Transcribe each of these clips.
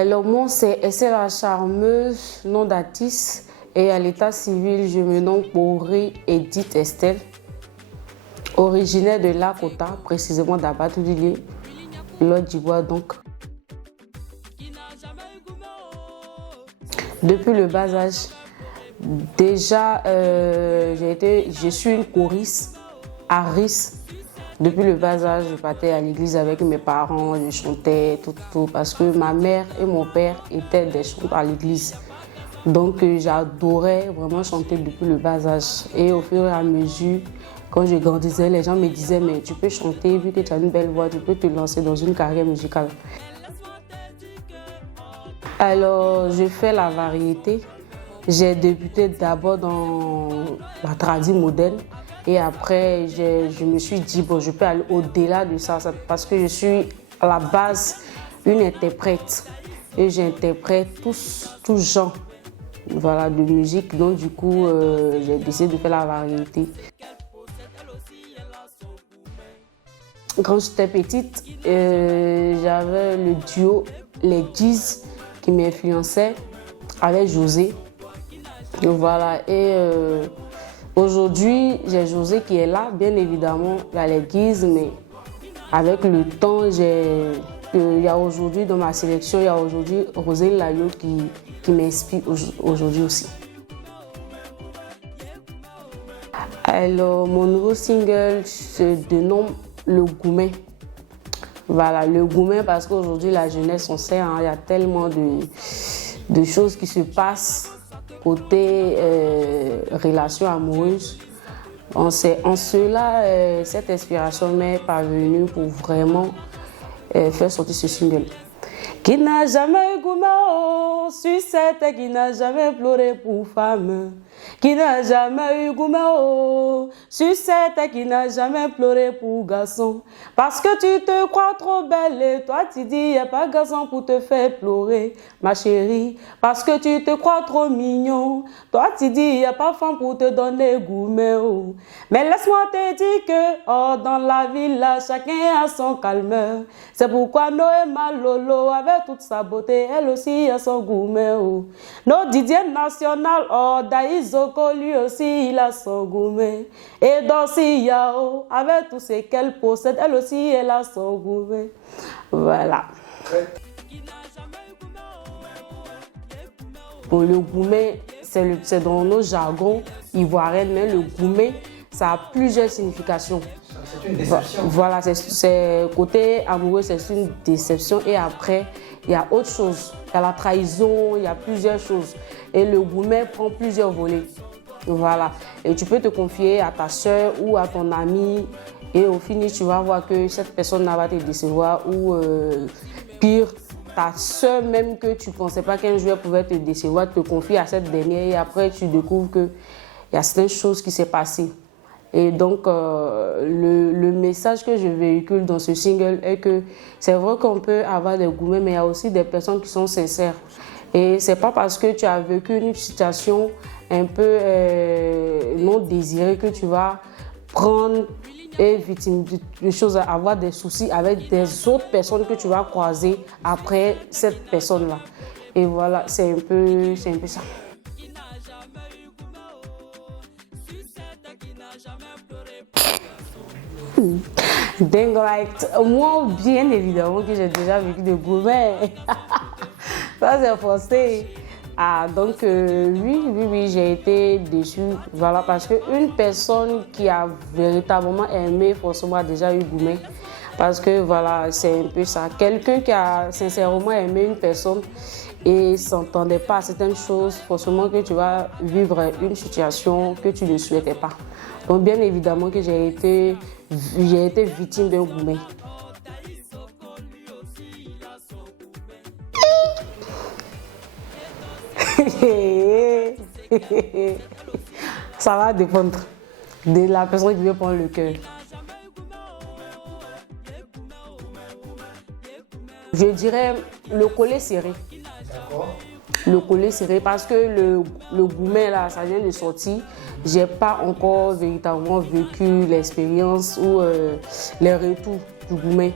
Alors moi, c'est Estelle la Charmeuse, nom d'artiste. Et à l'état civil, je me nomme Bory Edith Estelle. Originaire de Lakota, précisément d'Abattoudilier, Lot d'Ivoire donc. Depuis le bas âge, déjà, je suis une choriste à RIS. Depuis le bas âge, je partais à l'église avec mes parents, je chantais tout, parce que ma mère et mon père étaient des chanteurs à l'église. Donc j'adorais vraiment chanter depuis le bas âge. Et au fur et à mesure, quand je grandissais, les gens me disaient « mais tu peux chanter, vu que tu as une belle voix, tu peux te lancer dans une carrière musicale ». Alors je fais la variété. J'ai débuté d'abord dans la tradition moderne. Et après, je me suis dit, bon, je peux aller au-delà de ça parce que je suis à la base une interprète. Et j'interprète tous genres, voilà, de musique. Donc du coup, j'ai décidé de faire la variété. Quand j'étais petite, j'avais le duo Les Giz qui m'influençait avec José. Donc voilà, et aujourd'hui, j'ai José qui est là, bien évidemment, il y a les Giz, mais avec le temps, il y a aujourd'hui dans ma sélection, il y a aujourd'hui Roselyne Layo qui m'inspire aujourd'hui aussi. Alors, mon nouveau single se dénomme Le Goumen. Voilà, Le Goumen parce qu'aujourd'hui, la jeunesse, on sait, hein, il y a tellement de choses qui se passent côté relation amoureuse. En cela, cette inspiration m'est parvenue pour vraiment faire sortir ce single. Qui n'a jamais eu gourmand, sucette, qui n'a jamais pleuré pour femme. Qui n'a jamais eu gourmand, sucette, qui n'a jamais pleuré pour garçon. Parce que tu te crois trop belle et toi tu dis y a pas garçon pour te faire pleurer, ma chérie. Parce que tu te crois trop mignon, toi tu dis y a pas femme pour te donner gourmand. Mais laisse-moi te dire que dans la ville là, chacun a son calmeur. C'est pourquoi Noéma Lolo avec toute sa beauté, elle aussi a son gourmand. Nos Didier national, Daïzoko lui aussi il a son gourmet. Et Dorsi Yao, avec tout ce qu'elle possède, elle aussi elle a son gourmet. Voilà. Bon, le gourmet, c'est dans nos jargons ivoiriens, mais le gourmet, ça a plusieurs significations. C'est une déception. Voilà, c'est côté amoureux, c'est une déception. Et après, il y a autre chose. Il y a la trahison, il y a plusieurs choses. Et le gourmet prend plusieurs volets. Voilà. Et tu peux te confier à ta soeur ou à ton ami. Et au final, tu vas voir que cette personne va te décevoir. Ou pire, ta soeur même que tu ne pensais pas qu'un jour pouvait te décevoir, te confie à cette dernière. Et après, tu découvres qu'il y a certaines choses qui s'est passées. Et donc, le message que je véhicule dans ce single est que c'est vrai qu'on peut avoir des gourmets, mais il y a aussi des personnes qui sont sincères. Et c'est pas parce que tu as vécu une situation un peu non désirée que tu vas prendre et victime de choses, avoir des soucis avec des autres personnes que tu vas croiser après cette personne-là. Et voilà, c'est un peu ça. Dingue, moi, bien évidemment que j'ai déjà vécu des gourmets. Ça, c'est forcé. Ah, donc, oui, j'ai été déçue. Voilà, parce qu'une personne qui a véritablement aimé, forcément, a déjà eu gourmet. Parce que, voilà, c'est un peu ça. Quelqu'un qui a sincèrement aimé une personne et ne s'entendait pas à certaines choses, forcément que tu vas vivre une situation que tu ne souhaitais pas. Donc, bien évidemment que j'ai été victime d'un gourmet. Ça va dépendre de la personne qui veut prendre le cœur. Je dirais le collet serré. D'accord. Le collet serré parce que le gourmet là, ça vient de sortir. J'ai pas encore véritablement vécu l'expérience ou les retours du gourmet.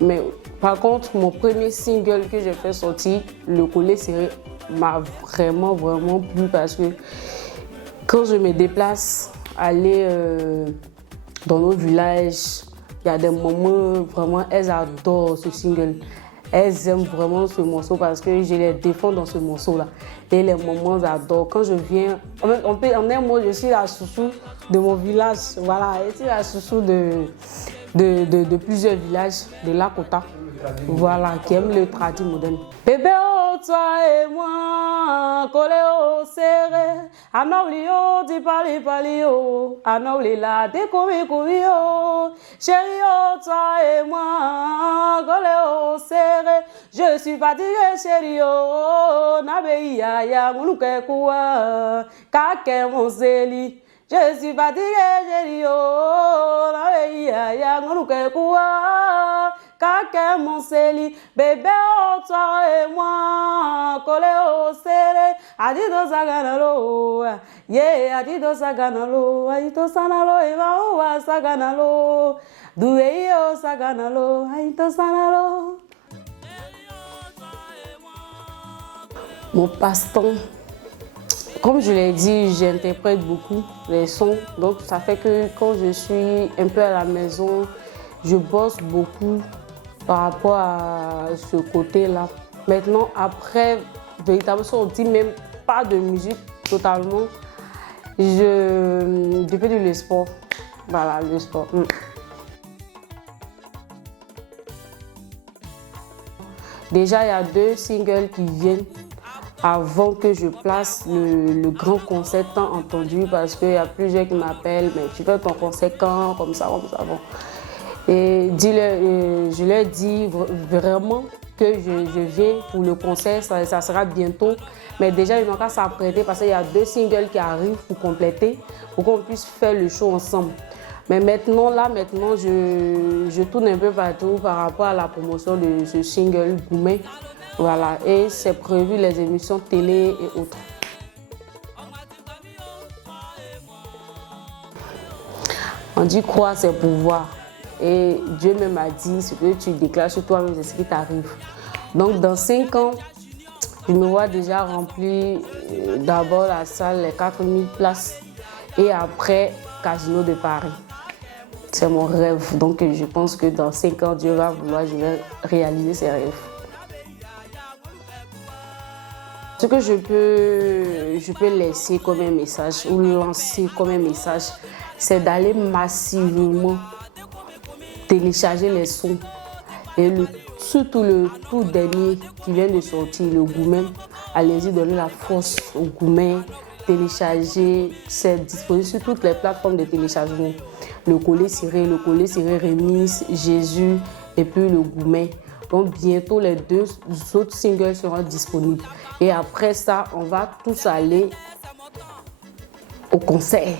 Mais Par contre, mon premier single que j'ai fait sortir, Le Collet Serré, m'a vraiment plu parce que quand je me déplace, aller dans nos villages, il y a des moments vraiment, elles adorent ce single. Elles aiment vraiment ce morceau parce que je les défends dans ce morceau-là. Et les mamans adorent. Quand je viens, en un mot, je suis la chouchou de mon village. Voilà, je suis la chouchou de plusieurs villages de Lakota. Voilà, qui aiment le tradi moderne. Bébé, oh, toi et moi, collé au serré, anaouli oh, di pali oh, anaouli la, di koumi oh, chérie oh, toi et moi, collé au serré, je suis fatiguée chérie oh, nabe ya ya, moulouke koua, kake mon zeli. Je suis fatiguée chérie oh, nabe ya ya, moulouke koua, kake mon zeli, bébé oh, toi et moi, collé au serré, adido saganalo, yeah, adido saganalo, adito sanalo, eva oa saganalo, dueio saganalo, adito sanalo. Mon passe-temps, comme je l'ai dit, j'interprète beaucoup les sons, donc ça fait que quand je suis un peu à la maison, je bosse beaucoup par rapport à ce côté-là. Maintenant, après, véritablement, on dit même pas de musique totalement. Je fais du sport. Voilà, le sport. Déjà, il y a 2 singles qui viennent avant que je place le grand concert tant entendu parce qu'il y a plusieurs qui m'appellent, mais tu fais ton concert quand, comme ça. Bon. Et je leur dis vraiment que je viens pour le concert, ça sera bientôt. Mais déjà, il manque à s'apprêter parce qu'il y a 2 singles qui arrivent pour compléter, pour qu'on puisse faire le show ensemble. Mais maintenant, je tourne un peu partout par rapport à la promotion de ce single Goumé. Voilà, et c'est prévu les émissions télé et autres. On dit croire, c'est pouvoir. Et Dieu même m'a dit, ce que tu déclares sur toi-même, c'est ce qui t'arrive. Donc dans 5 ans, je me vois déjà remplir d'abord la salle, les 4000 places, et après Casino de Paris. C'est mon rêve. Donc je pense que dans 5 ans, Dieu va vouloir, je vais réaliser ses rêves. Ce que je peux laisser comme un message ou lancer comme un message, c'est d'aller massivement télécharger les sons. Et surtout le tout dernier qui vient de sortir, le Goumé, allez-y donner la force au Goumé, télécharger, c'est disponible sur toutes les plateformes de téléchargement. Le Collet Serré Remix, Jésus et puis le Goumé. Donc bientôt les 2 autres singles seront disponibles. Et après ça, on va tous aller au concert.